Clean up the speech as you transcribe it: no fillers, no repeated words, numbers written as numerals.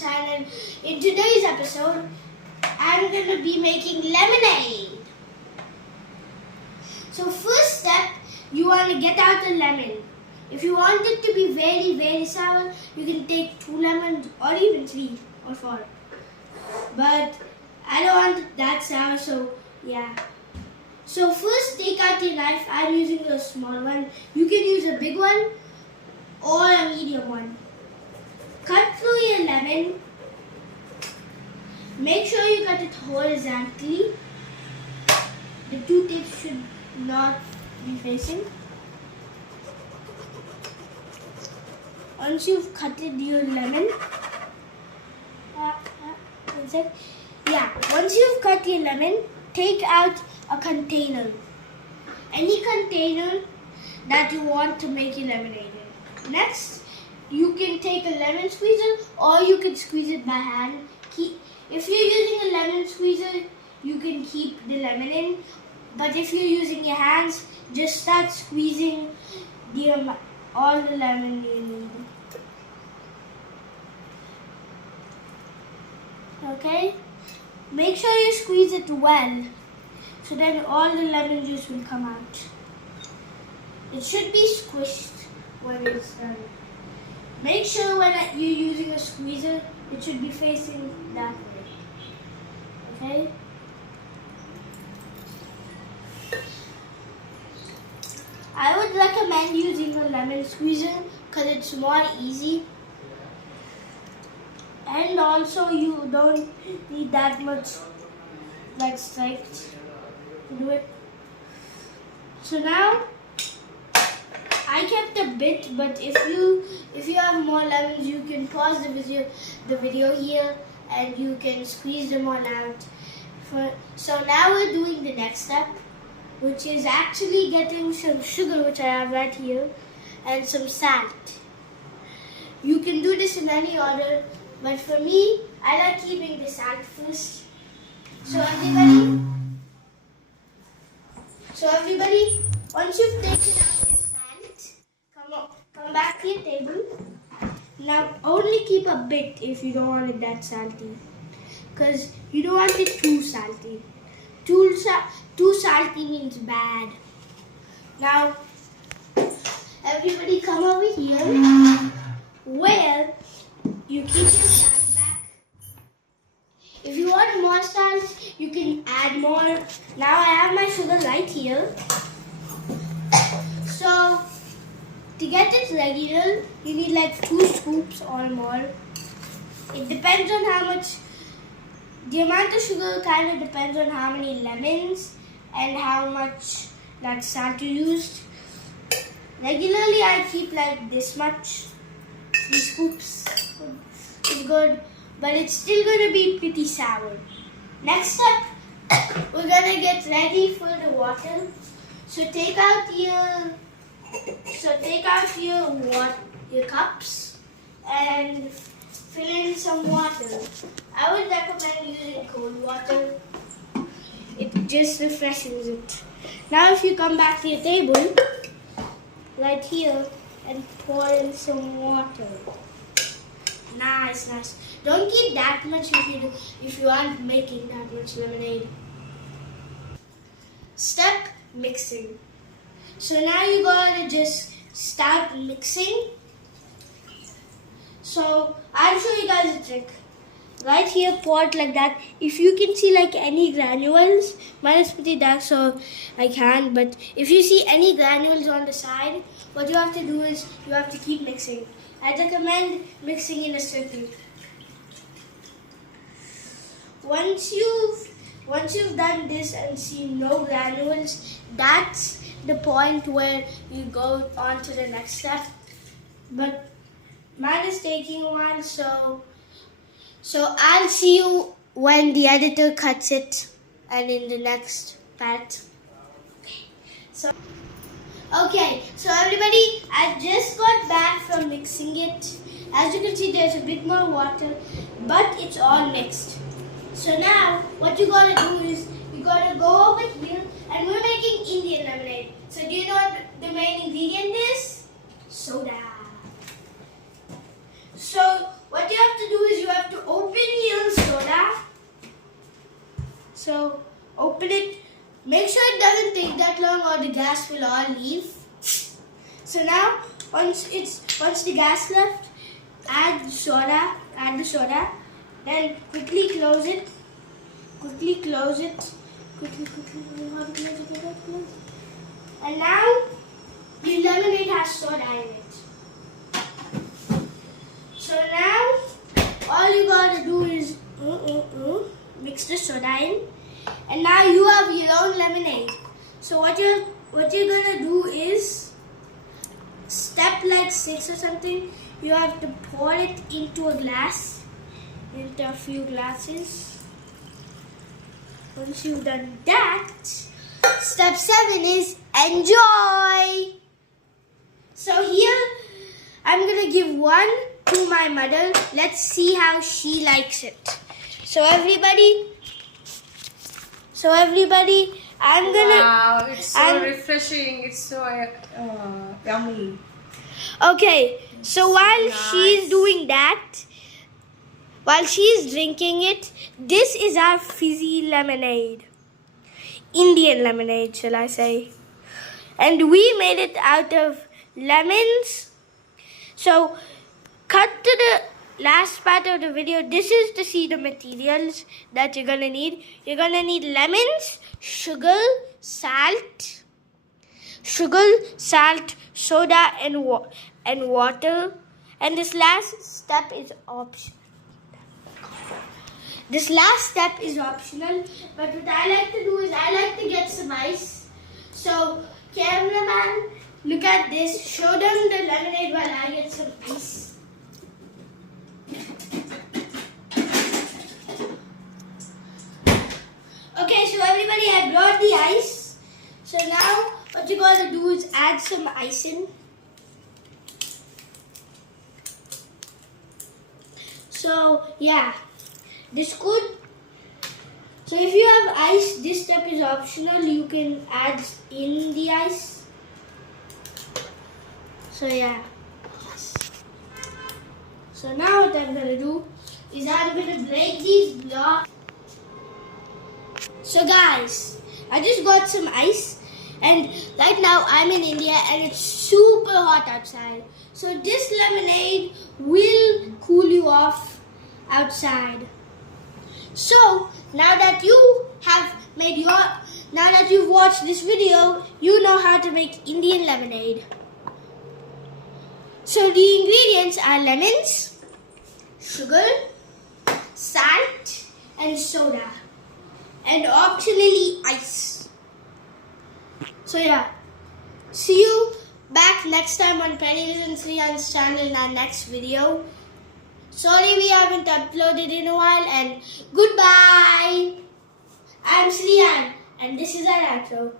Sriyan, and in today's episode, I'm going to be making lemonade. So first step, you want to get out the lemon. If you want it to be very, very sour, you can take 2 lemons or even 3 or 4. But I don't want it that sour, so yeah. So first take out your knife. I'm using a small one. You can use a big one or a medium one. Cut through your lemon. Make sure you cut it horizontally. The two tips should not be facing. Once you've cut your lemon, once you've cut your lemon, take out a container. Any container that you want to make your lemonade in. Next, you can take a lemon squeezer or you can squeeze it by hand. If you're using a lemon squeezer, you can keep the lemon in. But if you're using your hands, just start squeezing all the lemon you need. Okay? Make sure you squeeze it well, so then all the lemon juice will come out. It should be squished when it's done. Make sure when you're using a squeezer, it should be facing that way. Okay? I would recommend using a lemon squeezer because it's more easy. And also you don't need that much strength to do it. So now I kept a bit, but if you have more lemons, you can pause the video here and you can squeeze them all out. So now we're doing the next step, which is actually getting some sugar, which I have right here, and some salt. You can do this in any order, but for me, I like keeping the salt first. So everybody, once you've taken out your salt, come back to your table. Now only keep a bit if you don't want it that salty, because you don't want it too salty. Too salty means bad. Now, everybody come over here where you keep your salt back. If you want more salt, you can add more. Now I have my sugar right here. So, to get it regular, you need like 2 scoops or more. It depends on how much. The amount of sugar kind of depends on how many lemons and how much salt you used. Regularly I keep like this much. 3 scoops is good, but it's still going to be pretty sour. Next step, we're going to get ready for the water. So take out your cups and fill in some water. I would recommend using cold water. It just refreshes it. Now if you come back to your table, right here, and pour in some water. Nice. Don't keep that much if you aren't making that much lemonade. Step mixing. So now you gotta just start mixing. So I'll show you guys a trick. Right here, pour it like that. If you can see like any granules, mine is pretty dark so I can't, but if you see any granules on the side, what you have to do is you have to keep mixing. I recommend mixing in a circle. Once you've done this and see no granules, that's the point where you go on to the next step. But mine is taking a while, so I'll see you when the editor cuts it and in the next part. Okay, so everybody, I just got back from mixing it. As you can see, there's a bit more water, but it's all mixed. So now, what you gotta do is, you gotta go over here, and we're making Indian lemonade. So do you know what the main ingredient is? Soda. So what what you have to do is you have to open your soda. So open it. Make sure it doesn't take that long or the gas will all leave. So now once the gas left, add the soda. Then quickly close it. Quickly close it. Quickly. And now the lemonade has soda in it. So now all you gotta do is mix the soda in, and now you have your own lemonade. So what you're gonna do is step like 6 or something. You have to pour it into a few glasses. Once you've done that, step 7 is enjoy. So here I'm gonna give one to my mother. Let's see how she likes it. So everybody, I'm gonna. Wow, it's so refreshing. It's so yummy. Okay, so while nice. she's doing that, while she's drinking it, this is our fizzy lemonade. Indian lemonade, shall I say. And we made it out of lemons. So, cut to the last part of the video. This is to see the materials that you're gonna need. You're gonna need lemons, sugar, salt, soda, and water. And this last step is optional. But what I like to do is I like to get some ice. So, cameraman, look at this. Show them the lemonade while I get some ice. Okay, so everybody, I brought the ice. So now what you gotta do is add some ice in. So yeah, this could. So if you have ice, this step is optional. You can add in the ice. So yeah. So now what I'm gonna do is I'm gonna break these blocks. So guys, I just got some ice, and right now I'm in India and it's super hot outside. So this lemonade will cool you off outside. So now that you've watched this video, you know how to make Indian lemonade. So the ingredients are lemons, sugar, salt, and soda. And optionally ice. So yeah, see you back next time on Praneel and Sriyan's channel in our next video. Sorry we haven't uploaded in a while, and goodbye. I'm Sriyan and this is our outro.